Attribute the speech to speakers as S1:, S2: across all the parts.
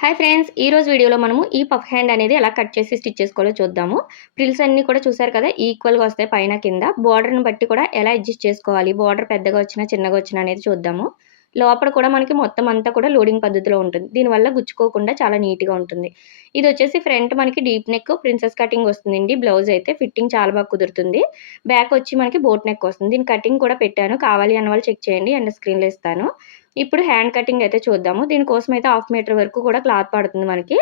S1: Hi friends ఈ రోజు వీడియోలో మనము ఈ పఫ్ హ్యాండ్ అనేది ఎలా కట్ చేసి స్టిచ్ చేసుకోవాలో చూద్దాము. ప్రిల్స్ అన్ని కూడా చూసారు కదా ఈక్వల్గా వస్తాయి పైన కింద. బార్డర్ని బట్టి కూడా ఎలా అడ్జస్ట్ చేసుకోవాలి బార్డర్ పెద్దగా వచ్చినా చిన్నగా వచ్చినా అనేది చూద్దాము. లోపల కూడా మనకి మొత్తం అంతా కూడా లోడింగ్ పద్ధతిలో ఉంటుంది. దీనివల్ల గుచ్చుకోకుండా చాలా నీట్గా ఉంటుంది. ఇది వచ్చేసి ఫ్రంట్ మనకి డీప్ నెక్ ప్రిన్సెస్ కటింగ్ వస్తుందండి. బ్లౌజ్ అయితే ఫిట్టింగ్ చాలా బాగా కుదురుతుంది. బ్యాక్ వచ్చి మనకి బోట్ నెక్ వస్తుంది. దీని కటింగ్ కూడా పెట్టాను. కావాలి అన్న వాళ్ళు చెక్ చేయండి. అండ్ స్క్రీన్లో ఇస్తాను. ఇప్పుడు హ్యాండ్ కటింగ్ అయితే చూద్దాము. దీనికోసం అయితే హాఫ్ మీటర్ వరకు కూడా క్లాత్ పడుతుంది మనకి.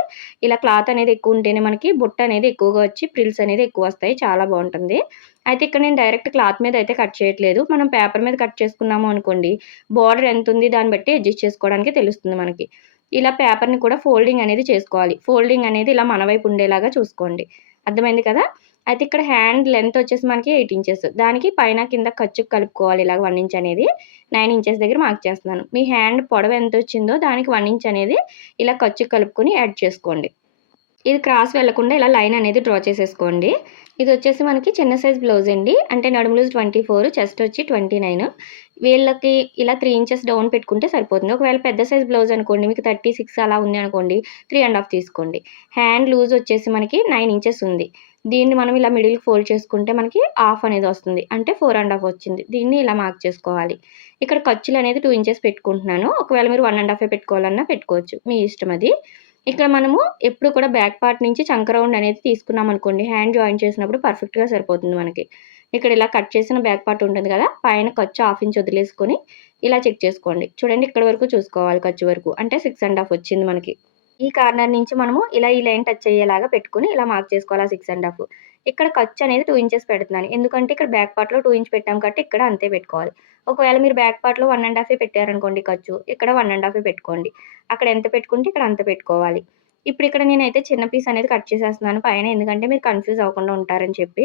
S1: ఇలా క్లాత్ అనేది ఎక్కువ ఉంటేనే మనకి బుట్ట అనేది ఎక్కువగా వచ్చి ప్రిల్స్ అనేది ఎక్కువ వస్తాయి. చాలా బాగుంటుంది. అయితే ఇక్కడ నేను డైరెక్ట్ క్లాత్ మీద అయితే కట్ చేయట్లేదు. మనం పేపర్ మీద కట్ చేసుకున్నాము అనుకోండి బార్డర్ ఎంత ఉంది దాన్ని బట్టి అడ్జస్ట్ చేసుకోవడానికి తెలుస్తుంది మనకి. ఇలా పేపర్ని కూడా ఫోల్డింగ్ అనేది చేసుకోవాలి. ఫోల్డింగ్ అనేది ఇలా మన వైపు ఉండేలాగా చూసుకోండి. అర్థమైంది కదా? అయితే ఇక్కడ హ్యాండ్ లెంత్ వచ్చేసి మనకి ఎయిట్ ఇంచెస్ దానికి పైన కింద ఖర్చు కలుపుకోవాలి ఇలాగ వన్ ఇంచ్ అనేది. నైన్ ఇంచెస్ దగ్గర మార్క్ చేస్తున్నాను. మీ హ్యాండ్ పొడవు ఎంత వచ్చిందో దానికి వన్ ఇంచ్ అనేది ఇలా ఖర్చు కలుపుకొని యాడ్ చేసుకోండి. ఇది క్రాస్ వెళ్ళకుండా ఇలా లైన్ అనేది డ్రా చేసేసుకోండి. ఇది వచ్చేసి మనకి చిన్న సైజ్ బ్లౌజ్ అండి. అంటే నడుములుజ్ ట్వంటీ ఫోర్ చెస్ట్ వచ్చి ట్వంటీ నైన్. వీళ్ళకి ఇలా త్రీ ఇంచెస్ డౌన్ పెట్టుకుంటే సరిపోతుంది. ఒకవేళ పెద్ద సైజ్ బ్లౌజ్ అనుకోండి మీకు థర్టీ సిక్స్ అలా ఉంది అనుకోండి త్రీ అండ్ హాఫ్ తీసుకోండి. హ్యాండ్ లూజ్ వచ్చేసి మనకి నైన్ ఇంచెస్ ఉంది. దీన్ని మనం ఇలా మిడిల్కి ఫోల్డ్ చేసుకుంటే మనకి హాఫ్ అనేది వస్తుంది. అంటే ఫోర్ అండ్ హాఫ్ వచ్చింది. దీన్ని ఇలా మార్క్ చేసుకోవాలి. ఇక్కడ ఖర్చులు అనేది టూ ఇంచెస్ పెట్టుకుంటున్నాను. ఒకవేళ మీరు వన్ అండ్ హాఫ్ పెట్టుకోవాలన్నా పెట్టుకోవచ్చు. మీ ఇష్టం అది. ఇక్కడ మనము ఎప్పుడు కూడా బ్యాక్ పార్ట్ నుంచి చంక రౌండ్ అనేది తీసుకున్నాం అనుకోండి. హ్యాండ్ జాయిన్ చేసినప్పుడు పర్ఫెక్ట్గా సరిపోతుంది మనకి. ఇక్కడ ఇలా కట్ చేసిన బ్యాక్ పార్ట్ ఉంటుంది కదా పైన ఖర్చు హాఫ్ ఇంచ్ వదిలేసుకొని ఇలా చెక్ చేసుకోండి. చూడండి ఇక్కడ వరకు చూసుకోవాలి ఖర్చు వరకు. అంటే సిక్స్ అండ్ హాఫ్ వచ్చింది మనకి. ఈ కార్నర్ నుంచి మనము ఇలా ఈ లైన్ టచ్ అయ్యేలాగా పెట్టుకుని ఇలా మార్క్ చేసుకోవాలి సిక్స్ అండ్ హాఫ్. ఇక్కడ ఖర్చు అనేది టూ ఇంచెస్ పెడుతున్నాను. ఎందుకంటే ఇక్కడ బ్యాక్ పార్ట్లో టూ ఇంచ్ పెట్టాం కాబట్టి ఇక్కడ అంతే పెట్టుకోవాలి. ఒకవేళ మీరు బ్యాక్ పార్ట్లో వన్ అండ్ హాఫే పెట్టారనుకోండి ఖర్చు ఇక్కడ వన్ అండ్ హాఫే పెట్టుకోండి. అక్కడ ఎంత పెట్టుకుంటే ఇక్కడ అంత పెట్టుకోవాలి. ఇప్పుడు ఇక్కడ నేనైతే చిన్న పీస్ అనేది కట్ చేసేస్తున్నాను పైన ఎందుకంటే మీరు కన్ఫ్యూజ్ అవ్వకుండా ఉంటారని చెప్పి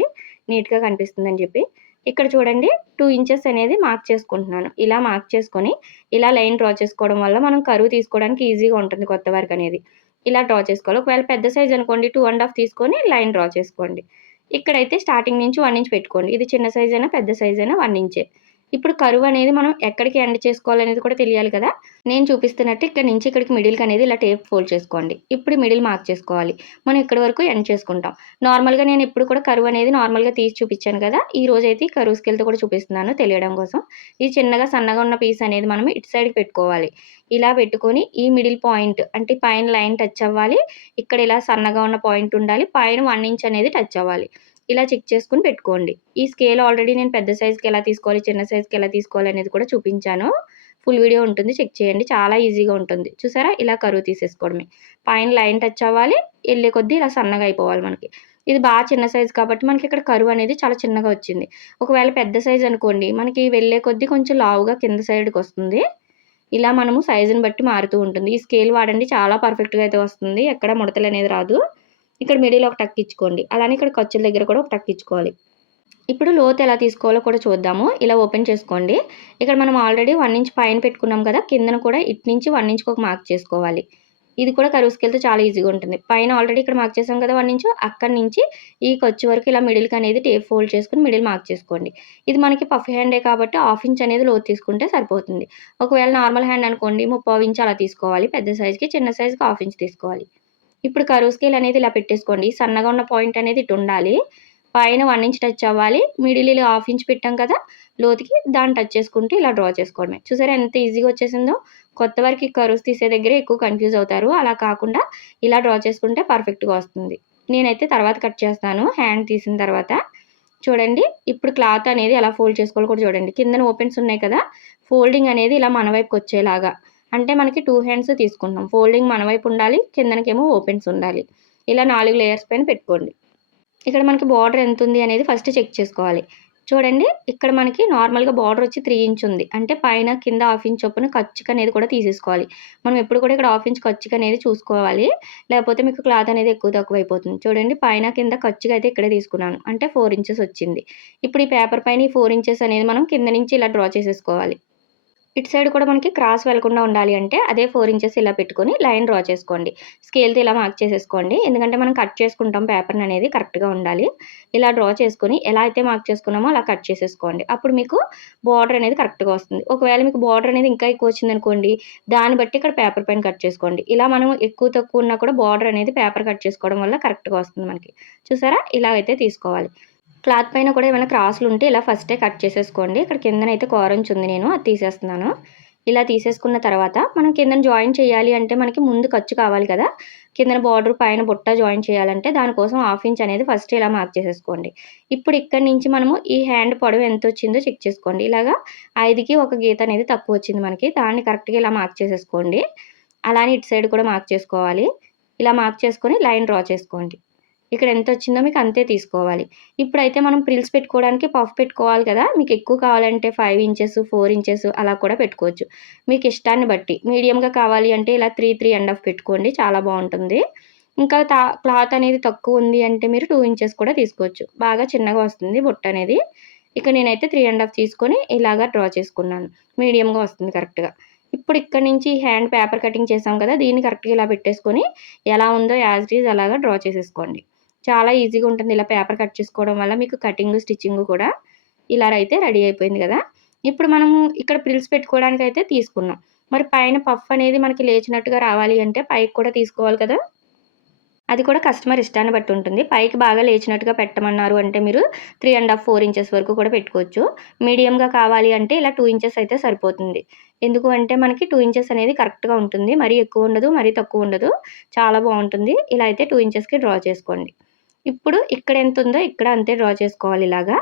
S1: నీట్గా కనిపిస్తుందని చెప్పి. ఇక్కడ చూడండి టూ ఇంచెస్ అనేది మార్క్ చేసుకుంటున్నాను. ఇలా మార్క్ చేసుకొని ఇలా లైన్ డ్రా చేసుకోవడం వల్ల మనం కరువు తీసుకోవడానికి ఈజీగా ఉంటుంది కొత్త వర్క్ అనేది. ఇలా డ్రా చేసుకోవాలి. ఒకవేళ పెద్ద సైజ్ అనుకోండి టూ అండ్ హాఫ్ తీసుకొని లైన్ డ్రా చేసుకోండి. ఇక్కడైతే స్టార్టింగ్ నుంచి వన్ ఇంచ్ పెట్టుకోండి. ఇది చిన్న సైజ్ అయినా పెద్ద సైజ్ అయినా వన్ ఇంచే ఇప్పుడు కరువు అనేది మనం ఎక్కడికి ఎండ్ చేసుకోవాలనేది కూడా తెలియాలి కదా. నేను చూపిస్తున్నట్టు ఇక్కడ నుంచి ఇక్కడికి మిడిల్కి అనేది ఇలా టేప్ ఫోల్డ్ చేసుకోండి. ఇప్పుడు మిడిల్ మార్క్ చేసుకోవాలి. మనం ఇక్కడ వరకు ఎండ్ చేసుకుంటాం. నార్మల్గా నేను ఇప్పుడు కూడా కరువు అనేది నార్మల్గా తీసి చూపించాను కదా. ఈ రోజు అయితే కరువు స్కిల్తో కూడా చూపిస్తున్నాను తెలియడం కోసం. ఈ చిన్నగా సన్నగా ఉన్న పీస్ అనేది మనం ఇటు సైడ్కి పెట్టుకోవాలి. ఇలా పెట్టుకొని ఈ మిడిల్ పాయింట్ అంటే పైన లైన్ టచ్ అవ్వాలి. ఇక్కడ ఇలా సన్నగా ఉన్న పాయింట్ ఉండాలి. పైన వన్ ఇంచ్ అనేది టచ్ అవ్వాలి. ఇలా చెక్ చేసుకుని పెట్టుకోండి. ఈ స్కేల్ ఆల్రెడీ నేను పెద్ద సైజ్కి ఎలా తీసుకోవాలి చిన్న సైజ్కి ఎలా తీసుకోవాలి అనేది కూడా చూపించాను. ఫుల్ వీడియో ఉంటుంది చెక్ చేయండి. చాలా ఈజీగా ఉంటుంది. చూసారా? ఇలా కరువు తీసేసుకోవడమే. పైన లైన్ టచ్ అవ్వాలి వెళ్ళే కొద్దీ ఇలా సన్నగా అయిపోవాలి మనకి. ఇది బాగా చిన్న సైజు కాబట్టి మనకి ఇక్కడ కరువు అనేది చాలా చిన్నగా వచ్చింది. ఒకవేళ పెద్ద సైజు అనుకోండి మనకి వెళ్ళే కొద్దీ కొంచెం లావుగా కింద సైడ్కి వస్తుంది. ఇలా మనము సైజుని బట్టి మారుతూ ఉంటుంది. ఈ స్కేల్ వాడండి చాలా పర్ఫెక్ట్గా అయితే వస్తుంది. ఎక్కడ ముడతలు అనేది రాదు. ఇక్కడ మిడిల్ ఒక టక్ ఇచ్చుకోండి. అలానే ఇక్కడ ఖర్చుల దగ్గర కూడా ఒక టక్ ఇచ్చుకోవాలి. ఇప్పుడు లోతు ఎలా తీసుకోవాలో కూడా చూద్దాము. ఇలా ఓపెన్ చేసుకోండి. ఇక్కడ మనం ఆల్రెడీ వన్ ఇంచ్ పైన పెట్టుకున్నాం కదా కిందన కూడా ఇటు నుంచి వన్ ఇంచ్కి ఒక మార్క్ చేసుకోవాలి. ఇది కూడా కరువుస్కెళ్తే చాలా ఈజీగా ఉంటుంది. పైన ఆల్రెడీ ఇక్కడ మార్క్ చేసాం కదా వన్ ఇంచు అక్కడి నుంచి ఈ ఖర్చు వరకు ఇలా మిడిల్కి అనేది టేప్ ఫోల్డ్ చేసుకుని మిడిల్ మార్క్ చేసుకోండి. ఇది మనకి పఫ్ హ్యాండే కాబట్టి హాఫ్ ఇంచ్ అనేది లోతు తీసుకుంటే సరిపోతుంది. ఒకవేళ నార్మల్ హ్యాండ్ అనుకోండి ముప్పై ఇంచ్ అలా తీసుకోవాలి. పెద్ద సైజ్కి చిన్న సైజ్కి హాఫ్ ఇంచ్ తీసుకోవాలి. ఇప్పుడు కరువు స్కేల్ అనేది ఇలా పెట్టేసుకోండి. సన్నగా ఉన్న పాయింట్ అనేది ఇటు ఉండాలి. పైన వన్ ఇంచ్ టచ్ అవ్వాలి. మిడిల్ ఇలా హాఫ్ ఇంచ్ పెట్టాం కదా లోతుకి దాన్ని టచ్ చేసుకుంటూ ఇలా డ్రా చేసుకోవడమే. చూసారా ఎంత ఈజీగా వచ్చేసిందో? కొత్త వారికి కరువుస్ తీసే దగ్గరే ఎక్కువ కన్ఫ్యూజ్ అవుతారు. అలా కాకుండా ఇలా డ్రా చేసుకుంటే పర్ఫెక్ట్గా వస్తుంది. నేనైతే తర్వాత కట్ చేస్తాను. హ్యాండ్ తీసిన తర్వాత చూడండి. ఇప్పుడు క్లాత్ అనేది ఎలా ఫోల్డ్ చేసుకోవాలి కూడా చూడండి. కిందన ఓపెన్స్ ఉన్నాయి కదా. ఫోల్డింగ్ అనేది ఇలా మన వైపుకి వచ్చేలాగా. అంటే మనకి టూ హ్యాండ్స్ తీసుకుంటాం ఫోల్డింగ్ మన వైపు ఉండాలి కిందనకేమో ఓపెన్స్ ఉండాలి. ఇలా నాలుగు లేయర్స్ పైన పెట్టుకోండి. ఇక్కడ మనకి బార్డర్ ఎంత ఉంది అనేది ఫస్ట్ చెక్ చేసుకోవాలి. చూడండి ఇక్కడ మనకి నార్మల్గా బార్డర్ వచ్చి త్రీ ఇంచ్ ఉంది. అంటే పైన కింద హాఫ్ ఇంచ్ చొప్పున ఖర్చుకు అనేది కూడా తీసేసుకోవాలి. మనం ఎప్పుడు కూడా ఇక్కడ హాఫ్ ఇంచ్ ఖర్చుకు అనేది చూసుకోవాలి. లేకపోతే మీకు క్లాత్ అనేది ఎక్కువ తక్కువ అయిపోతుంది. చూడండి పైన కింద ఖర్చుగా అయితే ఇక్కడే తీసుకున్నాను. అంటే ఫోర్ ఇంచెస్ వచ్చింది. ఇప్పుడు ఈ పేపర్ పైన ఈ ఫోర్ ఇంచెస్ అనేది మనం కింద నుంచి ఇలా డ్రా చేసేసుకోవాలి. ఇటు సైడ్ కూడా మనకి క్రాస్ వెళ్ళకుండా ఉండాలి అంటే అదే ఫోర్ ఇంచెస్ ఇలా పెట్టుకొని లైన్ డ్రా చేసుకోండి. స్కేల్తో ఇలా మార్క్ చేసేసుకోండి. ఎందుకంటే మనం కట్ చేసుకుంటాం పేపర్ని అనేది కరెక్ట్గా ఉండాలి. ఇలా డ్రా చేసుకొని ఎలా అయితే మార్క్ చేసుకున్నామో అలా కట్ చేసేసుకోండి. అప్పుడు మీకు బార్డర్ అనేది కరెక్ట్గా వస్తుంది. ఒకవేళ మీకు బార్డర్ అనేది ఇంకా ఎక్కువ వచ్చిందనుకోండి దాన్ని బట్టి ఇక్కడ పేపర్ పైన కట్ చేసుకోండి. ఇలా మనం ఎక్కువ తక్కువ ఉన్నా కూడా బార్డర్ అనేది పేపర్ కట్ చేసుకోవడం వల్ల కరెక్ట్గా వస్తుంది మనకి. చూసారా? ఇలా అయితే తీసుకోవాలి. క్లాత్ పైన కూడా ఏమైనా క్రాసులు ఉంటే ఇలా ఫస్టే కట్ చేసేసుకోండి. ఇక్కడ కిందనైతే కోరంచి ఉంది నేను అది తీసేస్తున్నాను. ఇలా తీసేసుకున్న తర్వాత మనం కిందన జాయిన్ చేయాలి అంటే మనకి ముందు ఖర్చు కావాలి కదా. కిందన బార్డర్ పైన బుట్ట జాయిన్ చేయాలంటే దానికోసం హాఫ్ ఇంచ్ అనేది ఫస్ట్ ఇలా మార్క్ చేసేసుకోండి. ఇప్పుడు ఇక్కడి నుంచి మనము ఈ హ్యాండ్ పొడవు ఎంత వచ్చిందో చెక్ చేసుకోండి. ఇలాగా ఐదుకి ఒక గీత అనేది తక్కువ వచ్చింది మనకి దాన్ని కరెక్ట్గా ఇలా మార్క్ చేసేసుకోండి. అలానే ఇటు సైడ్ కూడా మార్క్ చేసుకోవాలి. ఇలా మార్క్ చేసుకొని లైన్ డ్రా చేసుకోండి. ఇక్కడ ఎంత వచ్చిందో మీకు అంతే తీసుకోవాలి. ఇప్పుడైతే మనం ప్రిల్స్ పెట్టుకోవడానికి పఫ్ పెట్టుకోవాలి కదా. మీకు ఎక్కువ కావాలంటే ఫైవ్ ఇంచెస్ ఫోర్ ఇంచెస్ అలా కూడా పెట్టుకోవచ్చు. మీకు ఇష్టాన్ని బట్టి. మీడియంగా కావాలి అంటే ఇలా త్రీ త్రీ అండ్ హాఫ్ పెట్టుకోండి. చాలా బాగుంటుంది. ఇంకా తా క్లాత్ అనేది తక్కువ ఉంది అంటే మీరు టూ ఇంచెస్ కూడా తీసుకోవచ్చు. బాగా చిన్నగా వస్తుంది బుట్ట అనేది. ఇక నేనైతే త్రీ అండ్ హాఫ్ తీసుకొని ఇలాగా డ్రా చేసుకున్నాను. మీడియంగా వస్తుంది కరెక్ట్గా. ఇప్పుడు ఇక్కడ నుంచి హ్యాండ్ పేపర్ కటింగ్ చేసాం కదా. దీన్ని కరెక్ట్గా ఇలా పెట్టేసుకొని ఎలా ఉందో యాజ్ ఇట్ ఈజ్ అలాగా డ్రా చేసేసుకోండి. చాలా ఈజీగా ఉంటుంది ఇలా పేపర్ కట్ చేసుకోవడం వల్ల. మీకు కటింగ్ స్టిచ్చింగ్ కూడా ఇలా అయితే రెడీ అయిపోయింది కదా. ఇప్పుడు మనము ఇక్కడ ప్రిల్స్ పెట్టుకోవడానికి అయితే తీసుకున్నాం. మరి పైన పఫ్ అనేది మనకి లేచినట్టుగా రావాలి అంటే పైకి కూడా తీసుకోవాలి కదా. అది కూడా కస్టమర్ ఇష్టాన్ని బట్టి ఉంటుంది. పైకి బాగా లేచినట్టుగా పెట్టమన్నారు అంటే మీరు three and half four inches వరకు కూడా పెట్టుకోవచ్చు. మీడియంగా కావాలి అంటే ఇలా టూ ఇంచెస్ అయితే సరిపోతుంది. ఎందుకు అంటే మనకి టూ ఇంచెస్ అనేది కరెక్ట్గా ఉంటుంది. మరీ ఎక్కువ ఉండదు మరీ తక్కువ ఉండదు. చాలా బాగుంటుంది. ఇలా అయితే టూ ఇంచెస్కి డ్రా చేసుకోండి. ఇప్పుడు ఇక్కడ ఎంత ఉందో ఇక్కడ అంతే డ్రా చేసుకోవాలి ఇలాగా.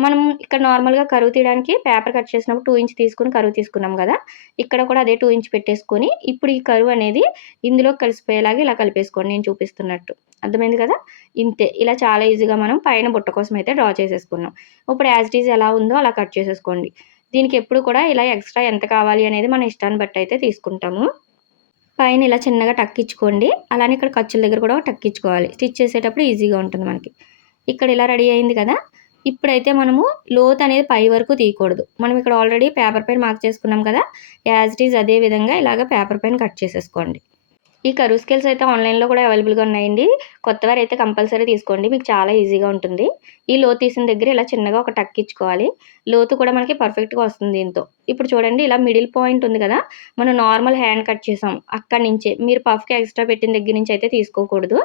S1: మనం ఇక్కడ నార్మల్గా కరువు తీయడానికి పేపర్ కట్ చేసినప్పుడు టూ ఇంచ్ తీసుకుని కరువు తీసుకున్నాం కదా ఇక్కడ కూడా అదే టూ ఇంచ్ పెట్టేసుకొని ఇప్పుడు ఈ కరువు అనేది ఇందులో కలిసిపోయేలాగా ఇలా కలిపేసుకోండి నేను చూపిస్తున్నట్టు. అర్థమైంది కదా? ఇంతే. ఇలా చాలా ఈజీగా మనం పైన బుట్ట కోసం అయితే డ్రా చేసేసుకున్నాం. ఇప్పుడు యాజ్ ఇట్ ఈజ్ ఎలా ఉందో అలా కట్ చేసేసుకోండి. దీనికి ఎప్పుడు కూడా ఇలా ఎక్స్ట్రా ఎంత కావాలి అనేది మన ఇష్టాన్ని బట్టి అయితే తీసుకుంటాము. పైన ఇలా చిన్నగా టక్కించుకోండి. అలానే ఇక్కడ ఖర్చుల దగ్గర కూడా టక్కించుకోవాలి. స్టిచ్ చేసేటప్పుడు ఈజీగా ఉంటుంది మనకి. ఇక్కడ ఇలా రెడీ అయింది కదా. ఇప్పుడైతే మనము లోత్ అనేది పై వరకు తీయకూడదు. మనం ఇక్కడ ఆల్రెడీ పేపర్ పైన మార్క్ చేసుకున్నాం కదా. యాజ్ ఇట్ ఈజ్ అదే విధంగా ఇలాగ పేపర్ పైన కట్ చేసేసుకోండి. ఈ కరువు స్కేల్స్ అయితే ఆన్లైన్లో కూడా అవైలబుల్గా ఉన్నాయండి. కొత్త వారు అయితే కంపల్సరీ తీసుకోండి. మీకు చాలా ఈజీగా ఉంటుంది. ఈ లోతు తీసిన దగ్గర ఇలా చిన్నగా ఒక టక్ ఇచ్చుకోవాలి. లోతు కూడా మనకి పర్ఫెక్ట్గా వస్తుంది దీంతో. ఇప్పుడు చూడండి ఇలా మిడిల్ పాయింట్ ఉంది కదా మనం నార్మల్ హ్యాండ్ కట్ చేసాం. అక్కడి నుంచే మీరు పఫ్కి ఎక్స్ట్రా పెట్టిన దగ్గర నుంచి అయితే తీసుకోకూడదు.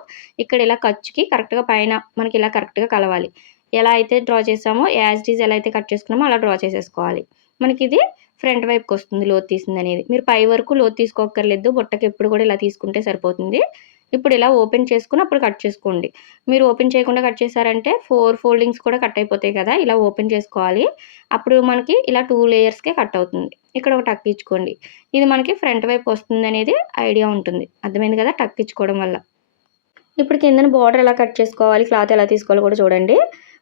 S1: ఇక్కడ ఇలా ఖర్చుకి కరెక్ట్గా పైన మనకి ఇలా కరెక్ట్గా కలవాలి. ఎలా అయితే డ్రా చేసామో యాజ్ డీజ్ ఎలా అయితే కట్ చేసుకున్నామో అలా డ్రా చేసేసుకోవాలి. మనకి ఇది ఫ్రంట్ వైపుకి వస్తుంది లోతు తీసింది అనేది మీరు పై వరకు లోతు తీసుకోక్కర్లేదు బుట్టకి ఎప్పుడు కూడా ఇలా తీసుకుంటే సరిపోతుంది. ఇప్పుడు ఇలా ఓపెన్ చేసుకుని అప్పుడు కట్ చేసుకోండి. మీరు ఓపెన్ చేయకుండా కట్ చేశారంటే ఫోర్ ఫోల్డింగ్స్ కూడా కట్ అయిపోతాయి కదా ఇలా ఓపెన్ చేసుకోవాలి. అప్పుడు మనకి ఇలా టూ లేయర్స్కే కట్ అవుతుంది. ఇక్కడ ఒక టక్ ఇచ్చుకోండి. ఇది మనకి ఫ్రంట్ వైపు వస్తుంది అనేది ఐడియా ఉంటుంది. అర్థమైంది కదా టక్ ఇచ్చుకోవడం వల్ల. ఇప్పుడు కిందన బార్డర్ ఎలా కట్ చేసుకోవాలి క్లాత్ ఎలా తీసుకోవాలో కూడా చూడండి.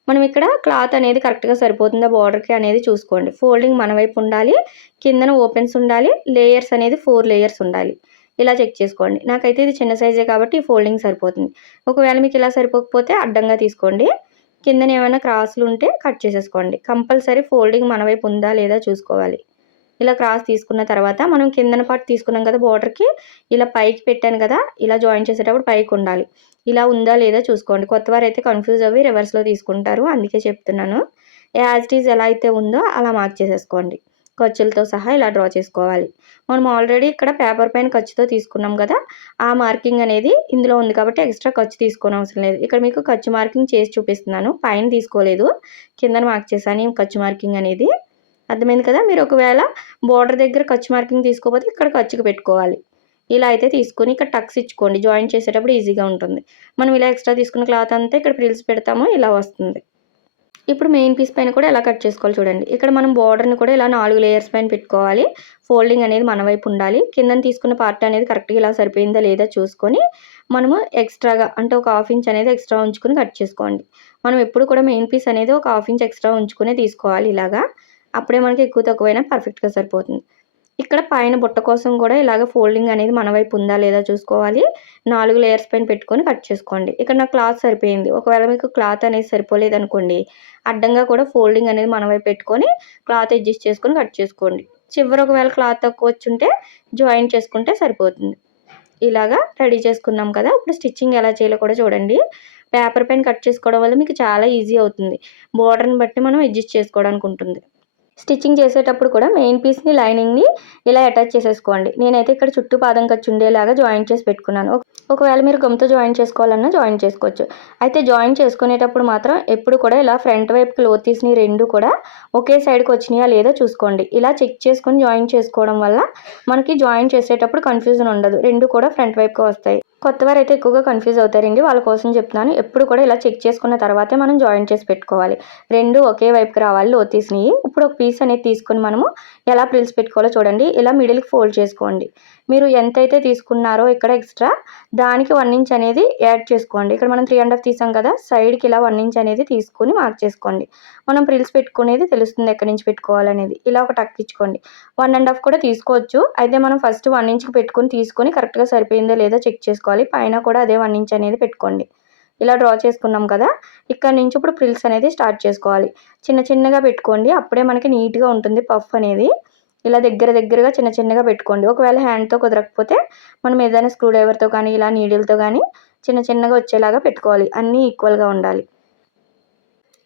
S1: మనం ఇక్కడ క్లాత్ అనేది కరెక్ట్గా సరిపోతుందా బార్డర్కి అనేది చూసుకోండి. ఫోల్డింగ్ మన వైపు ఉండాలి కిందన ఓపెన్స్ ఉండాలి లేయర్స్ అనేది ఫోర్ లేయర్స్ ఉండాలి. ఇలా చెక్ చేసుకోండి. నాకైతే ఇది చిన్న సైజే కాబట్టి ఫోల్డింగ్ సరిపోతుంది. ఒకవేళ మీకు ఇలా సరిపోకపోతే అడ్డంగా తీసుకోండి. కిందన ఏమైనా క్రాసులు ఉంటే కట్ చేసేసుకోండి. కంపల్సరీ ఫోల్డింగ్ మన వైపు ఉందా లేదా చూసుకోవాలి. ఇలా క్రాస్ తీసుకున్న తర్వాత మనం కిందన పాటు తీసుకున్నాం కదా బార్డర్కి ఇలా పైకి పెట్టాను కదా ఇలా జాయిన్ చేసేటప్పుడు పైకి ఉండాలి. ఇలా ఉందా లేదా చూసుకోండి. కొత్త వారు అయితే కన్ఫ్యూజ్ అవి రివర్స్లో తీసుకుంటారు. అందుకే చెప్తున్నాను. యాజ్ ఇట్ ఈజ్ ఎలా అయితే ఉందో అలా మార్క్ చేసేసుకోండి. ఖర్చులతో సహా ఇలా డ్రా చేసుకోవాలి. మనం ఆల్రెడీ ఇక్కడ పేపర్ పైన ఖర్చుతో తీసుకున్నాం కదా ఆ మార్కింగ్ అనేది ఇందులో ఉంది కాబట్టి ఎక్స్ట్రా ఖర్చు తీసుకోని అవసరం లేదు. ఇక్కడ మీకు ఖర్చు మార్కింగ్ చేసి చూపిస్తున్నాను. పైన తీసుకోలేదు. కింద మార్క్ చేశాను. ఖర్చు మార్కింగ్ అనేది. అర్థమైంది కదా? మీరు ఒకవేళ బోర్డర్ దగ్గర ఖర్చు మార్కింగ్ తీసుకోకపోతే ఇక్కడ ఖర్చుకు పెట్టుకోవాలి. ఇలా అయితే తీసుకొని ఇక్కడ టక్స్ ఇచ్చుకోండి. జాయిన్ చేసేటప్పుడు ఈజీగా ఉంటుంది. మనం ఇలా ఎక్స్ట్రా తీసుకున్న క్లాత్ అంతా ఇక్కడ ప్రిల్స్ పెడతామో ఇలా వస్తుంది. ఇప్పుడు మెయిన్ పీస్ పైన కూడా ఎలా కట్ చేసుకోవాలి చూడండి. ఇక్కడ మనం బార్డర్ని కూడా ఇలా నాలుగు లేయర్స్ పైన పెట్టుకోవాలి. ఫోల్డింగ్ అనేది మన వైపు ఉండాలి. కింద తీసుకున్న పార్ట్ అనేది కరెక్ట్గా ఇలా సరిపోయిందా లేదా చూసుకొని మనము ఎక్స్ట్రాగా అంటే ఒక హాఫ్ ఇంచ్ అనేది ఎక్స్ట్రా ఉంచుకొని కట్ చేసుకోండి. మనం ఎప్పుడు కూడా మెయిన్ పీస్ అనేది ఒక హాఫ్ ఇంచ్ ఎక్స్ట్రా ఉంచుకునే తీసుకోవాలి ఇలాగా. అప్పుడే మనకి ఎక్కువ తక్కువైనా పర్ఫెక్ట్గా సరిపోతుంది. ఇక్కడ పైన బుట్ట కోసం కూడా ఇలాగ ఫోల్డింగ్ అనేది మన వైపు ఉందా లేదా చూసుకోవాలి. నాలుగు లేయర్స్ పైన పెట్టుకొని కట్ చేసుకోండి. ఇక్కడ నాకు క్లాత్ సరిపోయింది. ఒకవేళ మీకు క్లాత్ అనేది సరిపోలేదు అనుకోండి అడ్డంగా కూడా ఫోల్డింగ్ అనేది మన వైపు పెట్టుకొని క్లాత్ అడ్జస్ట్ చేసుకొని కట్ చేసుకోండి. చివరి ఒకవేళ క్లాత్ తక్కువ వచ్చుంటే జాయిన్ చేసుకుంటే సరిపోతుంది. ఇలాగా రెడీ చేసుకున్నాం కదా. ఇప్పుడు స్టిచ్చింగ్ ఎలా చేయాలో కూడా చూడండి. పేపర్ పెన్ కట్ చేసుకోవడం వల్ల మీకు చాలా ఈజీ అవుతుంది. బోర్డర్ని బట్టి మనం అడ్జస్ట్ చేసుకోవడానికి ఉంటుంది. స్టిచ్చింగ్ చేసేటప్పుడు కూడా మెయిన్ పీస్ని లైనింగ్ని ఇలా అటాచ్ చేసేసుకోండి. నేనైతే ఇక్కడ చుట్టూ పాదం ఖర్చు ఉండేలాగా జాయిన్ చేసి పెట్టుకున్నాను. ఒకవేళ మీరు గమ్తో జాయిన్ చేసుకోవాలన్నా జాయిన్ చేసుకోవచ్చు. అయితే జాయిన్ చేసుకునేటప్పుడు మాత్రం ఎప్పుడు కూడా ఇలా ఫ్రంట్ వైపుకి లోతీస్ని రెండు కూడా ఒకే సైడ్కి వచ్చినాయా లేదా చూసుకోండి. ఇలా చెక్ చేసుకొని జాయిన్ చేసుకోవడం వల్ల మనకి జాయిన్ చేసేటప్పుడు కన్ఫ్యూజన్ ఉండదు. రెండు కూడా ఫ్రంట్ వైపుకి వస్తాయి. కొత్త వారు అయితే ఎక్కువగా కన్ఫ్యూజ్ అవుతారండి. వాళ్ళ కోసం చెప్తున్నాను. ఎప్పుడు కూడా ఇలా చెక్ చేసుకున్న తర్వాతే మనం జాయిన్ చేసి పెట్టుకోవాలి. రెండు ఒకే వైపుకి రావాలి లో తీసినాయి ఇప్పుడు ఒక పీస్ అనేది తీసుకొని మనము ఎలా ప్రిల్స్ పెట్టుకోవాలో చూడండి. ఇలా మిడిల్కి ఫోల్డ్ చేసుకోండి. మీరు ఎంతైతే తీసుకున్నారో ఇక్కడ ఎక్స్ట్రా దానికి వన్ ఇంచ్ అనేది యాడ్ చేసుకోండి. ఇక్కడ మనం త్రీ అండ్ హాఫ్ తీసాం కదా సైడ్కి ఇలా వన్ ఇంచ్ అనేది తీసుకొని మార్క్ చేసుకోండి. మనం ప్రిల్స్ పెట్టుకునేది తెలుస్తుంది ఎక్కడి నుంచి పెట్టుకోవాలనేది. ఇలా ఒక టక్ ఇచ్చుకోండి. వన్ అండ్ హాఫ్ కూడా తీసుకోవచ్చు. అయితే మనం ఫస్ట్ వన్ ఇంచ్కి పెట్టుకొని తీసుకొని కరెక్ట్గా సరిపోయిందో లేదో చెక్ చేసుకోవాలి. పైన కూడా అదే వన్ ఇంచ్ అనేది పెట్టుకోండి. ఇలా డ్రా చేసుకున్నాం కదా ఇక్కడ నుంచి ఇప్పుడు ప్రిల్స్ అనేది స్టార్ట్ చేసుకోవాలి. చిన్న చిన్నగా పెట్టుకోండి. అప్పుడే మనకి నీట్గా ఉంటుంది పఫ్ అనేది. ఇలా దగ్గర దగ్గరగా చిన్న చిన్నగా పెట్టుకోండి. ఒకవేళ హ్యాండ్తో కుదరకపోతే మనం ఏదైనా స్క్రూ డ్రైవర్తో కానీ ఇలా నీడిల్తో కానీ చిన్న చిన్నగా వచ్చేలాగా పెట్టుకోవాలి. అన్నీ ఈక్వల్గా ఉండాలి.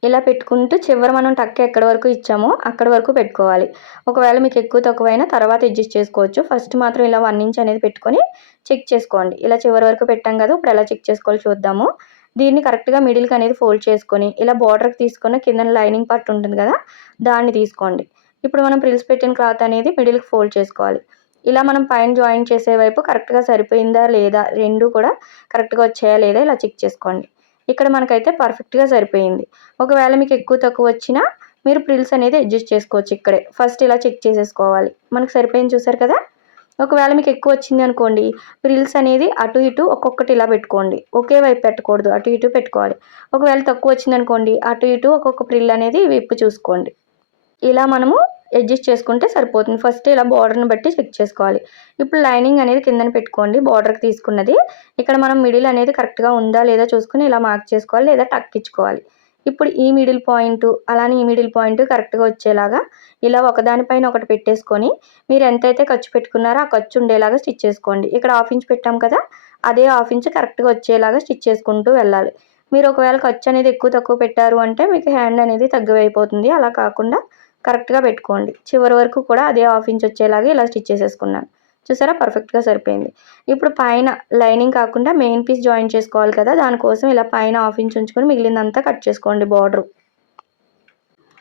S1: ఇలా పెట్టుకుంటూ చివరి మనం టక్క ఎక్కడి వరకు ఇచ్చామో అక్కడి వరకు పెట్టుకోవాలి. ఒకవేళ మీకు ఎక్కువ తక్కువైనా తర్వాత అడ్జస్ట్ చేసుకోవచ్చు. ఫస్ట్ మాత్రం ఇలా వన్ ఇంచ్ అనేది పెట్టుకొని చెక్ చేసుకోండి. ఇలా చివరి వరకు పెట్టాం కదా ఇప్పుడు ఎలా చెక్ చేసుకోవాలో చూద్దాము. దీన్ని కరెక్ట్గా మిడిల్కి అనేది ఫోల్డ్ చేసుకొని ఇలా బార్డర్కి తీసుకున్న కింద లైనింగ్ పార్ట్ ఉంటుంది కదా దాన్ని తీసుకోండి. ఇప్పుడు మనం ప్రిల్స్ పెట్టిన క్లాత్ అనేది మిడిల్కి ఫోల్డ్ చేసుకోవాలి. ఇలా మనం పైన జాయిన్ చేసే వైపు కరెక్ట్గా సరిపోయిందా లేదా రెండు కూడా కరెక్ట్గా వచ్చాయా లేదా ఇలా చెక్ చేసుకోండి. ఇక్కడ మనకైతే పర్ఫెక్ట్గా సరిపోయింది. ఒకవేళ మీకు ఎక్కువ తక్కువ వచ్చినా మీరు ప్రిల్స్ అనేది అడ్జస్ట్ చేసుకోవచ్చు ఇక్కడే. ఫస్ట్ ఇలా చెక్ చేసేసుకోవాలి. మనకు సరిపోయింది చూసారు కదా? ఒకవేళ మీకు ఎక్కువ వచ్చింది అనుకోండి ప్రిల్స్ అనేది అటు ఇటు ఒక్కొక్కటి ఇలా పెట్టుకోండి. ఒకే వైపు పెట్టకూడదు అటు ఇటు పెట్టుకోవాలి. ఒకవేళ తక్కువ వచ్చింది అనుకోండి అటు ఇటు ఒక్కొక్క ప్రిల్ అనేది విప్పు చూసుకోండి. ఇలా మనము అడ్జస్ట్ చేసుకుంటే సరిపోతుంది. ఫస్ట్ ఇలా బార్డర్ని బట్టి చెక్ చేసుకోవాలి. ఇప్పుడు లైనింగ్ అనేది కిందన పెట్టుకోండి. బార్డర్కి తీసుకున్నది. ఇక్కడ మనం మిడిల్ అనేది కరెక్ట్గా ఉందా లేదా చూసుకుని ఇలా మార్క్ చేసుకోవాలి లేదా టక్ ఇచ్చుకోవాలి. ఇప్పుడు ఈ మిడిల్ పాయింట్ అలానే ఈ మిడిల్ పాయింట్ కరెక్ట్గా వచ్చేలాగా ఇలా ఒకదానిపైన ఒకటి పెట్టేసుకొని మీరు ఎంతైతే ఖర్చు పెట్టుకున్నారో ఆ ఖర్చు ఉండేలాగా స్టిచ్ చేసుకోండి. ఇక్కడ హాఫ్ ఇంచ్ పెట్టాం కదా అదే హాఫ్ ఇంచ్ కరెక్ట్గా వచ్చేలాగా స్టిచ్ చేసుకుంటూ వెళ్ళాలి. మీరు ఒకవేళ ఖర్చు అనేది ఎక్కువ తక్కువ పెట్టారు అంటే మీకు హ్యాండ్ అనేది తగ్గువైపోతుంది. అలా కాకుండా కరెక్ట్గా పెట్టుకోండి. చివరి వరకు కూడా అదే హాఫ్ ఇంచ్ వచ్చేలాగా ఇలా స్టిచ్ చేసేసుకున్నాను. చూసారా? పర్ఫెక్ట్గా సరిపోయింది. ఇప్పుడు పైన లైనింగ్ కాకుండా మెయిన్ పీస్ జాయిన్ చేసుకోవాలి కదా? దానికోసం ఇలా పైన హాఫ్ ఇంచ్ ఉంచుకొని మిగిలిందంతా కట్ చేసుకోండి బార్డర్.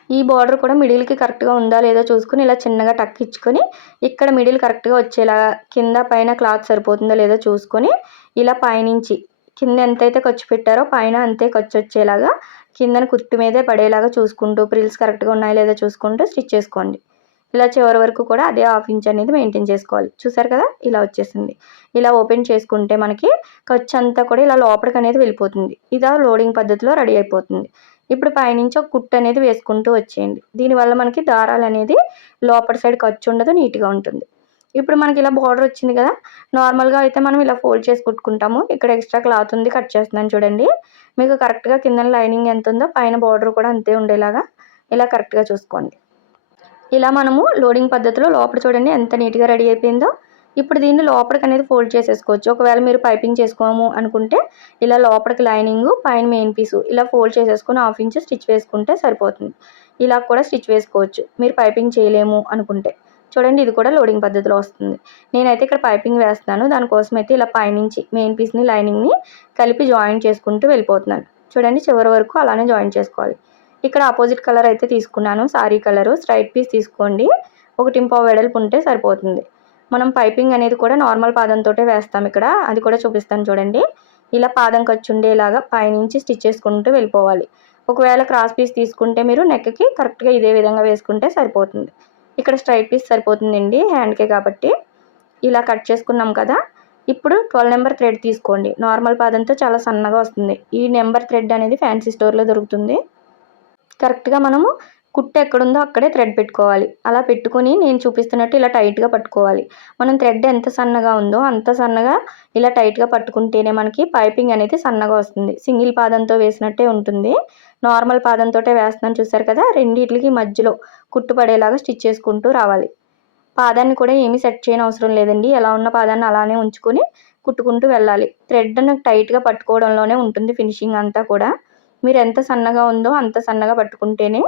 S1: ఈ బార్డర్ కూడా మిడిల్కి కరెక్ట్గా ఉందా లేదో చూసుకుని ఇలా చిన్నగా టక్ ఇచ్చుకొని ఇక్కడ మిడిల్ కరెక్ట్గా వచ్చేలా కింద పైన క్లాత్ సరిపోతుందో లేదో చూసుకొని ఇలా పైనుంచి కింద ఎంతైతే ఖర్చు పెట్టారో పైన అంతే ఖర్చు వచ్చేలాగా కిందన కుట్టు మీదే పడేలాగా చూసుకుంటూ ప్రిల్స్ కరెక్ట్గా ఉన్నాయో లేదో చూసుకుంటూ స్టిచ్ చేసుకోండి. ఇలా చివరి వరకు కూడా అదే హాఫ్ ఇంచ్ అనేది మెయింటైన్ చేసుకోవాలి. చూసారు కదా? ఇలా వచ్చేసింది. ఇలా ఓపెన్ చేసుకుంటే మనకి ఖర్చు అంతా కూడా ఇలా లోపలికి అనేది వెళ్ళిపోతుంది. ఇదా లోడింగ్ పద్ధతిలో రెడీ అయిపోతుంది. ఇప్పుడు పైనుంచి ఒక కుట్టు అనేది వేసుకుంటూ వచ్చేయండి. దీనివల్ల మనకి దారాలు అనేది లోపల సైడ్ ఖర్చు ఉండదు నీట్గా ఉంటుంది. ఇప్పుడు మనకి ఇలా బార్డర్ వచ్చింది కదా నార్మల్గా అయితే మనం ఇలా ఫోల్డ్ చేసి కుట్టుకుంటాము. ఇక్కడ ఎక్స్ట్రా క్లాత్ ఉంది కట్ చేస్తున్నాను చూడండి. మీకు కరెక్ట్గా కింద లైనింగ్ ఎంత ఉందో పైన బార్డర్ కూడా అంతే ఉండేలాగా ఇలా కరెక్ట్గా చూసుకోండి. ఇలా మనము లోడింగ్ పద్ధతిలో లోపల చూడండి ఎంత నీట్గా రెడీ అయిపోయిందో. ఇప్పుడు దీన్ని లోపలికి అనేది ఫోల్డ్ చేసేసుకోవచ్చు. ఒకవేళ మీరు పైపింగ్ చేసుకోము అనుకుంటే ఇలా లోపలికి లైనింగ్ పైన మెయిన్ పీసు ఇలా ఫోల్డ్ చేసేసుకొని హాఫ్ ఇంచ్ స్టిచ్ వేసుకుంటే సరిపోతుంది. ఇలా కూడా స్టిచ్ వేసుకోవచ్చు. మీరు పైపింగ్ చేయలేము అనుకుంటే. చూడండి ఇది కూడా లోడింగ్ పద్ధతిలో వస్తుంది. నేనైతే ఇక్కడ పైపింగ్ వేస్తున్నాను. దానికోసం అయితే ఇలా పైనుంచి మెయిన్ పీస్ని లైనింగ్ని కలిపి జాయిన్ చేసుకుంటూ వెళ్ళిపోతున్నాను. చూడండి చివరి వరకు అలానే జాయిన్ చేసుకోవాలి. ఇక్కడ ఆపోజిట్ కలర్ అయితే తీసుకున్నాను. సారీ కలరు స్ట్రైట్ పీస్ తీసుకోండి. ఒకటి ఇంపో వెడల్పు ఉంటే సరిపోతుంది. మనం పైపింగ్ అనేది కూడా నార్మల్ పాదంతో వేస్తాం ఇక్కడ. అది కూడా చూపిస్తాను చూడండి. ఇలా పాదం ఖర్చు ఉండేలాగా పైనుంచి స్టిచ్ చేసుకుంటూ వెళ్ళిపోవాలి. ఒకవేళ క్రాస్ పీస్ తీసుకుంటే మీరు నెక్కి కరెక్ట్గా ఇదే విధంగా వేసుకుంటే సరిపోతుంది. ఇక్కడ స్ట్రైట్ పీస్ సరిపోతుందండి హ్యాండ్కే కాబట్టి. ఇలా కట్ చేసుకున్నాం కదా ఇప్పుడు ట్వెల్వ్ నెంబర్ థ్రెడ్ తీసుకోండి. నార్మల్ పాదంతో చాలా సన్నగా వస్తుంది. ఈ నెంబర్ థ్రెడ్ అనేది ఫ్యాన్సీ స్టోర్లో దొరుకుతుంది. కరెక్ట్గా మనము కుట్టు ఎక్కడుందో అక్కడే థ్రెడ్ పెట్టుకోవాలి. అలా పెట్టుకొని నేను చూపిస్తున్నట్టు ఇలా టైట్గా పట్టుకోవాలి. మనం థ్రెడ్ ఎంత సన్నగా ఉందో అంత సన్నగా ఇలా టైట్గా పట్టుకుంటేనే మనకి పైపింగ్ అనేది సన్నగా వస్తుంది. సింగిల్ పాదంతో వేసినట్టే ఉంటుంది. నార్మల్ పాదంతో వేస్తున్నాను చూసారు కదా రెండిట్లకి మధ్యలో కుట్టు పడేలాగా స్టిచ్ చేసుకుంటూ రావాలి. పాదాన్ని కూడా ఏమీ సెట్ చేయని అవసరం లేదండి. ఎలా ఉన్న పాదాన్ని అలానే ఉంచుకొని కుట్టుకుంటూ వెళ్ళాలి. థ్రెడ్ను టైట్గా పట్టుకోవడంలోనే ఉంటుంది ఫినిషింగ్ అంతా కూడా. మీరు ఎంత సన్నగా ఉందో అంత సన్నగా పట్టుకుంటేనే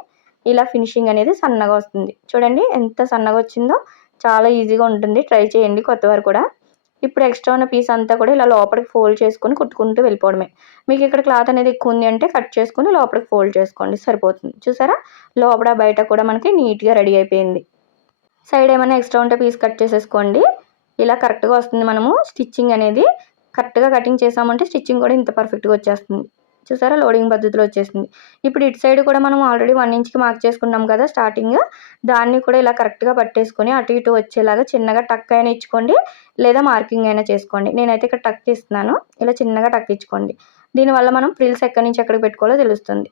S1: ఇలా ఫినిషింగ్ అనేది సన్నగా వస్తుంది. చూడండి ఎంత సన్నగా వచ్చిందో చాలా ఈజీగా ఉంటుంది. ట్రై చేయండి కొత్తవారు కూడా. ఇప్పుడు ఎక్స్ట్రా ఉన్న పీస్ అంతా కూడా ఇలా లోపలికి ఫోల్డ్ చేసుకొని కుట్టుకుంటూ వెళ్ళిపోవడమే. మీకు ఇక్కడ క్లాత్ అనేది ఎక్కువ ఉంది అంటే కట్ చేసుకుని లోపలికి ఫోల్డ్ చేసుకోండి సరిపోతుంది. చూసారా? లోపల బయట కూడా మనకి నీట్గా రెడీ అయిపోయింది. సైడ్ ఏమైనా ఎక్స్ట్రా ఉంటే పీస్ కట్ చేసేసుకోండి. ఇలా కరెక్ట్గా వస్తుంది మనము. స్టిచ్చింగ్ అనేది కరెక్ట్గా కటింగ్ చేసామంటే స్టిచ్చింగ్ కూడా ఇంత పర్ఫెక్ట్గా వచ్చేస్తుంది. చూసారా? లోడింగ్ పద్ధతిలో వచ్చేసింది. ఇప్పుడు ఇటు సైడ్ కూడా మనం ఆల్రెడీ వన్ ఇంచ్కి మార్క్ చేసుకున్నాం కదా స్టార్టింగ్ దాన్ని కూడా ఇలా కరెక్ట్గా పట్టేసుకొని అటు ఇటు వచ్చేలాగా చిన్నగా టక్ అయినా ఇచ్చుకోండి లేదా మార్కింగ్ అయినా చేసుకోండి. నేనైతే ఇక్కడ టక్ ఇస్తున్నాను ఇలా చిన్నగా టక్ ఇచ్చుకోండి. దీనివల్ల మనం ప్రిల్స్ ఎక్కడి నుంచి ఎక్కడికి పెట్టుకోవాలో తెలుస్తుంది.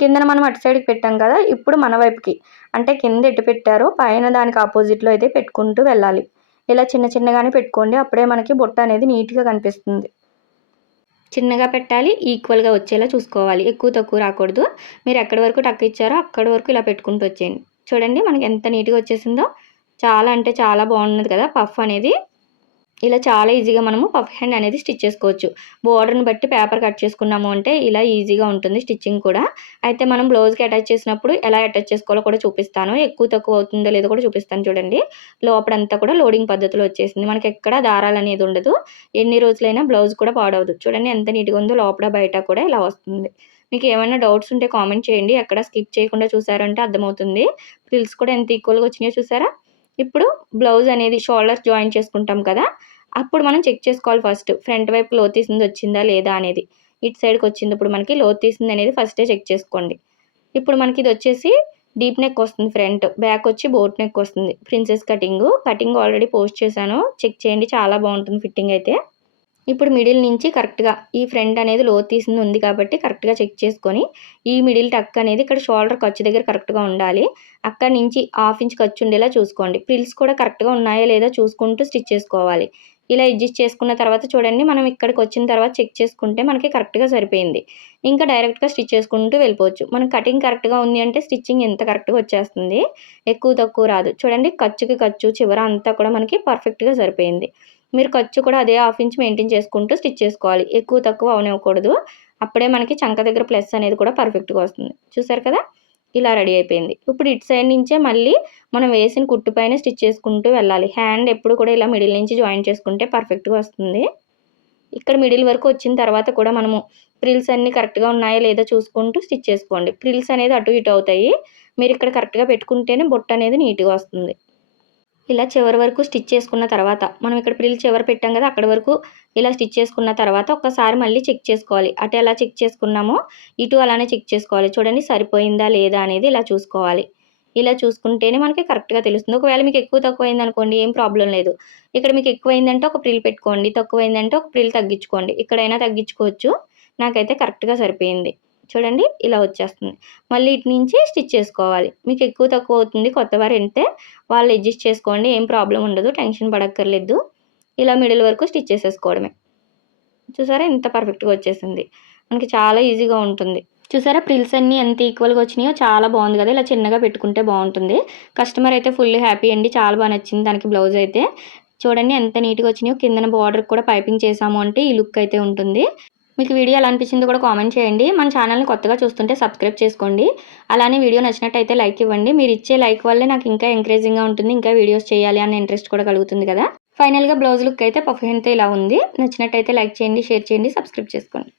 S1: కిందన మనం అటు సైడ్కి పెట్టాం కదా ఇప్పుడు మన వైపుకి. అంటే కింద ఎటు పెట్టారో పైన దానికి ఆపోజిట్లో అయితే పెట్టుకుంటూ వెళ్ళాలి. ఇలా చిన్న చిన్నగానే పెట్టుకోండి. అప్పుడే మనకి బొట్ట అనేది నీట్గా కనిపిస్తుంది. చిన్నగా పెట్టాలి ఈక్వల్గా వచ్చేలా చూసుకోవాలి. ఎక్కువ తక్కువ రాకూడదు. మీరు ఎక్కడి వరకు టక్ ఇచ్చారో అక్కడి వరకు ఇలా పెట్టుకుంటూ వచ్చేయండి. చూడండి మనకి ఎంత నీట్గా వచ్చేసిందో. చాలా అంటే చాలా బాగున్నది కదా పఫ్ అనేది. ఇలా చాలా ఈజీగా మనము పఫ్ హ్యాండ్ అనేది స్టిచ్ చేసుకోవచ్చు. బోర్డర్ని బట్టి పేపర్ కట్ చేసుకున్నాము అంటే ఇలా ఈజీగా ఉంటుంది స్టిచ్చింగ్ కూడా. అయితే మనం బ్లౌజ్కి అటాచ్ చేసినప్పుడు ఎలా అటాచ్ చేసుకోవాలో కూడా చూపిస్తాను. ఎక్కువ తక్కువ అవుతుందో లేదో కూడా చూపిస్తాను చూడండి. లోపడంతా కూడా లోడింగ్ పద్ధతిలో వచ్చేసింది. మనకి ఎక్కడ దారాలు అనేది ఉండదు. ఎన్ని రోజులైనా బ్లౌజ్ కూడా పాడవదు. చూడండి ఎంత నీట్గా ఉందో లోపల బయట కూడా ఇలా వస్తుంది. మీకు ఏమైనా డౌట్స్ ఉంటే కామెంట్ చేయండి. ఎక్కడ స్కిప్ చేయకుండా చూసారంటే అర్థమవుతుంది. ఫ్రిల్స్ కూడా ఎంత ఈక్వల్గా వచ్చినాయో చూసారా? ఇప్పుడు బ్లౌజ్ అనేది షోల్డర్ జాయిన్ చేసుకుంటాం కదా అప్పుడు మనం చెక్ చేసుకోవాలి ఫస్ట్ ఫ్రంట్ వైపు లో తీసింది వచ్చిందా లేదా అనేది. ఇటు సైడ్కి వచ్చింది ఇప్పుడు మనకి లో తీసింది అనేది ఫస్టే చెక్ చేసుకోండి. ఇప్పుడు మనకి ఇది వచ్చేసి డీప్ నెక్ వస్తుంది ఫ్రంట్ బ్యాక్ వచ్చి బోట్ నెక్ వస్తుంది. Princess cutting cutting already post చేశాను. చెక్ చేయండి చాలా బాగుంటుంది ఫిట్టింగ్ అయితే. ఇప్పుడు మిడిల్ నుంచి కరెక్ట్గా ఈ ఫ్రంట్ అనేది లో తీసింది ఉంది కాబట్టి కరెక్ట్గా చెక్ చేసుకొని ఈ మిడిల్ టక్ అనేది ఇక్కడ షోల్డర్ ఖర్చు దగ్గర కరెక్ట్గా ఉండాలి. అక్కడ నుంచి హాఫ్ ఇంచ్ ఖర్చు ఉండేలా చూసుకోండి. ప్రిల్స్ కూడా కరెక్ట్గా ఉన్నాయా లేదా చూసుకుంటూ స్టిచ్ చేసుకోవాలి. ఇలా అడ్జస్ట్ చేసుకున్న తర్వాత చూడండి మనం ఇక్కడికి వచ్చిన తర్వాత చెక్ చేసుకుంటే మనకి కరెక్ట్గా సరిపోయింది. ఇంకా డైరెక్ట్గా స్టిచ్ చేసుకుంటూ వెళ్ళిపోవచ్చు. మనం కటింగ్ కరెక్ట్గా ఉంది అంటే స్టిచ్చింగ్ ఎంత కరెక్ట్గా వచ్చేస్తుంది? ఎక్కువ తక్కువ రాదు. చూడండి ఖర్చుకి ఖర్చు చివర అంతా కూడా మనకి పర్ఫెక్ట్గా సరిపోయింది. మీరు ఖర్చు కూడా అదే హాఫ్ ఇంచ్ మెయింటైన్ చేసుకుంటూ స్టిచ్ చేసుకోవాలి. ఎక్కువ తక్కువ అవనివ్వకూడదు. అప్పుడే మనకి చంక దగ్గర ప్లస్ అనేది కూడా పర్ఫెక్ట్గా వస్తుంది. చూసారు కదా? ఇలా రెడీ అయిపోయింది. ఇప్పుడు ఇటు సైడ్ నుంచే మళ్ళీ మనం వేసిన కుట్టు పైన స్టిచ్ చేసుకుంటూ వెళ్ళాలి. హ్యాండ్ ఎప్పుడు కూడా ఇలా మిడిల్ నుంచి జాయిన్ చేసుకుంటే పర్ఫెక్ట్గా వస్తుంది. ఇక్కడ మిడిల్ వరకు వచ్చిన తర్వాత కూడా మనము ప్రిల్స్ అన్నీ కరెక్ట్గా ఉన్నాయా లేదా చూసుకుంటూ స్టిచ్ చేసుకోండి. ప్రిల్స్ అనేది అటు ఇటు అవుతాయి. మీరు ఇక్కడ కరెక్ట్గా పెట్టుకుంటేనే బొట్ట అనేది నీట్గా వస్తుంది. ఇలా చివరి వరకు స్టిచ్ చేసుకున్న తర్వాత మనం ఇక్కడ ప్రిల్ చివరి పెట్టాం కదా అక్కడ వరకు ఇలా స్టిచ్ చేసుకున్న తర్వాత ఒక్కసారి మళ్ళీ చెక్ చేసుకోవాలి. అటు ఎలా చెక్ చేసుకున్నామో ఇటు అలానే చెక్ చేసుకోవాలి. చూడండి సరిపోయిందా లేదా అనేది ఇలా చూసుకోవాలి. ఇలా చూసుకుంటేనే మనకి కరెక్ట్గా తెలుస్తుంది. ఒకవేళ మీకు ఎక్కువ తక్కువ అయింది అనుకోండి ఏం ప్రాబ్లం లేదు. ఇక్కడ మీకు ఎక్కువైందంటే ఒక ప్రిల్ పెట్టుకోండి తక్కువ ఒక ప్రిల్ తగ్గించుకోండి. ఇక్కడైనా తగ్గించుకోవచ్చు. నాకైతే కరెక్ట్గా సరిపోయింది. చూడండి ఇలా వచ్చేస్తుంది. మళ్ళీ ఇటు నుంచి స్టిచ్ చేసుకోవాలి. మీకు ఎక్కువ తక్కువ అవుతుంది కొత్త వారు అంటే వాళ్ళు అడ్జస్ట్ చేసుకోండి ఏం ప్రాబ్లం ఉండదు టెన్షన్ పడక్కర్లేదు. ఇలా మిడిల్ వరకు స్టిచ్ చేసేసుకోవడమే. చూసారా ఎంత పర్ఫెక్ట్గా వచ్చేసింది. మనకి చాలా ఈజీగా ఉంటుంది. చూసారా ప్రిల్స్ అన్నీ ఎంత ఈక్వల్గా వచ్చినాయో చాలా బాగుంది కదా. ఇలా చిన్నగా పెట్టుకుంటే బాగుంటుంది. కస్టమర్ అయితే ఫుల్ హ్యాపీ అండి. చాలా బాగా నచ్చింది దానికి బ్లౌజ్ అయితే. చూడండి ఎంత నీట్గా వచ్చినాయో. కిందన బార్డర్ కూడా పైపింగ్ చేసాము అంటే ఈ లుక్ అయితే ఉంటుంది. మీకు వీడియో ఎలా అనిపించిందో కూడా కామెంట్ చేయండి. మన ఛానల్ని కొత్తగా చూస్తుంటే సబ్స్క్రైబ్ చేసుకోండి. అలానే వీడియో నచ్చినట్టయితే లైక్ ఇవ్వండి. మీరు ఇచ్చే లైక్ వల్లే నాకు ఇంకా ఎంకరేజింగ్గా ఉంటుంది. ఇంకా వీడియోస్ చేయాలి అనే ఇంట్రెస్ట్ కూడా కలుగుతుంది కదా. ఫైనల్గా బ్లౌజ్ లుక్ అయితే పర్ఫెక్ట్ ఇలా ఉంది. నచ్చినట్టయితే లైక్ చేయండి షేర్ చేయండి సబ్స్క్రైబ్ చేసుకోండి.